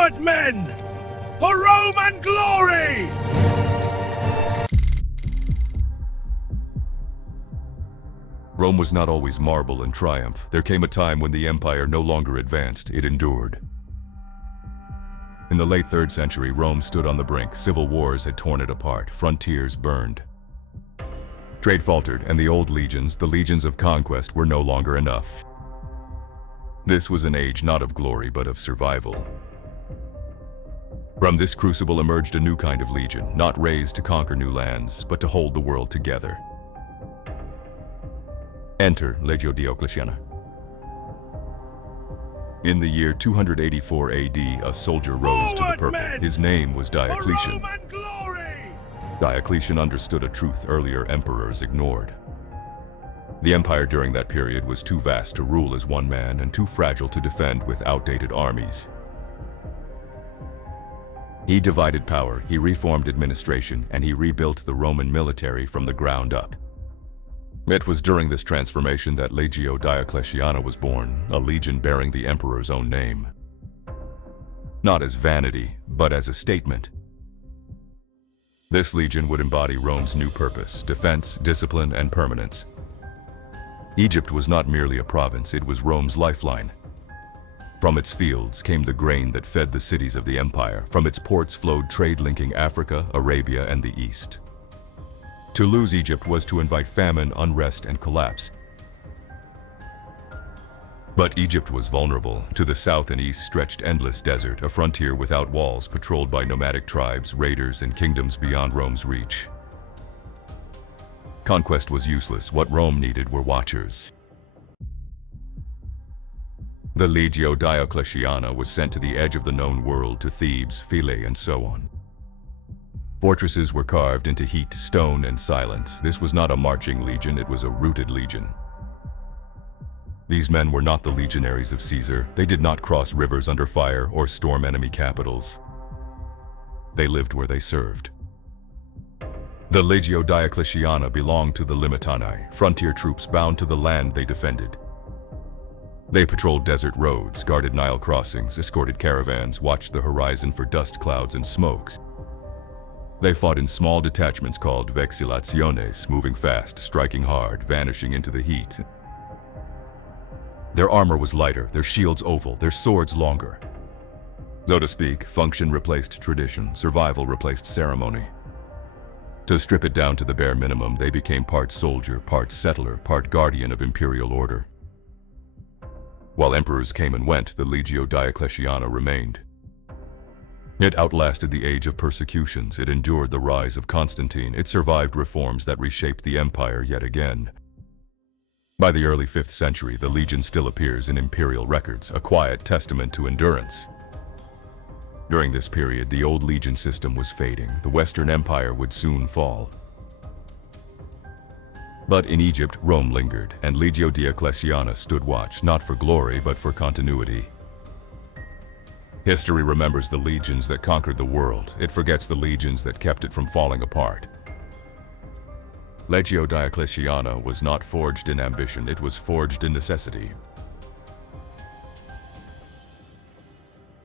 Forward, men! For Roman glory! Rome was not always marble and triumph. There came a time when the empire no longer advanced, it endured. In the late 3rd century, Rome stood on the brink. Civil wars had torn it apart, frontiers burned. Trade faltered, and the old legions, the legions of conquest, were no longer enough. This was an age not of glory, but of survival. From this crucible emerged a new kind of legion, not raised to conquer new lands, but to hold the world together. Enter Legio Diocletiana. In the year 284 AD, a soldier rose to the purple. His name was Diocletian. Diocletian understood a truth earlier emperors ignored. The empire during that period was too vast to rule as one man and too fragile to defend with outdated armies. He divided power, he reformed administration, and he rebuilt the Roman military from the ground up. It was during this transformation that Legio Diocletiana was born, a legion bearing the emperor's own name. Not as vanity, but as a statement. This legion would embody Rome's new purpose: defense, discipline, and permanence. Egypt was not merely a province, it was Rome's lifeline. From its fields came the grain that fed the cities of the empire. From its ports flowed trade linking Africa, Arabia, and the East. To lose Egypt was to invite famine, unrest, and collapse. But Egypt was vulnerable. To the south and east stretched endless desert, a frontier without walls, patrolled by nomadic tribes, raiders, and kingdoms beyond Rome's reach. Conquest was useless. What Rome needed were watchers. The Legio Diocletiana was sent to the edge of the known world, to Thebes, Philae, and so on. Fortresses were carved into heat, stone, and silence. This was not a marching legion, it was a rooted legion. These men were not the legionaries of Caesar. They did not cross rivers under fire or storm enemy capitals. They lived where they served. The Legio Diocletiana belonged to the Limitani, frontier troops bound to the land they defended. They patrolled desert roads, guarded Nile crossings, escorted caravans, watched the horizon for dust clouds and smokes. They fought in small detachments called vexillationes, moving fast, striking hard, vanishing into the heat. Their armor was lighter, their shields oval, their swords longer. So to speak, function replaced tradition, survival replaced ceremony. To strip it down to the bare minimum, they became part soldier, part settler, part guardian of imperial order. While emperors came and went, the Legio Diocletiana remained. It outlasted the age of persecutions, it endured the rise of Constantine, it survived reforms that reshaped the empire yet again. By the early 5th century, the legion still appears in imperial records, a quiet testament to endurance. During this period, the old legion system was fading. The Western Empire would soon fall. But in Egypt, Rome lingered, and Legio Diocletiana stood watch, not for glory, but for continuity. History remembers the legions that conquered the world. It forgets the legions that kept it from falling apart. Legio Diocletiana was not forged in ambition, it was forged in necessity.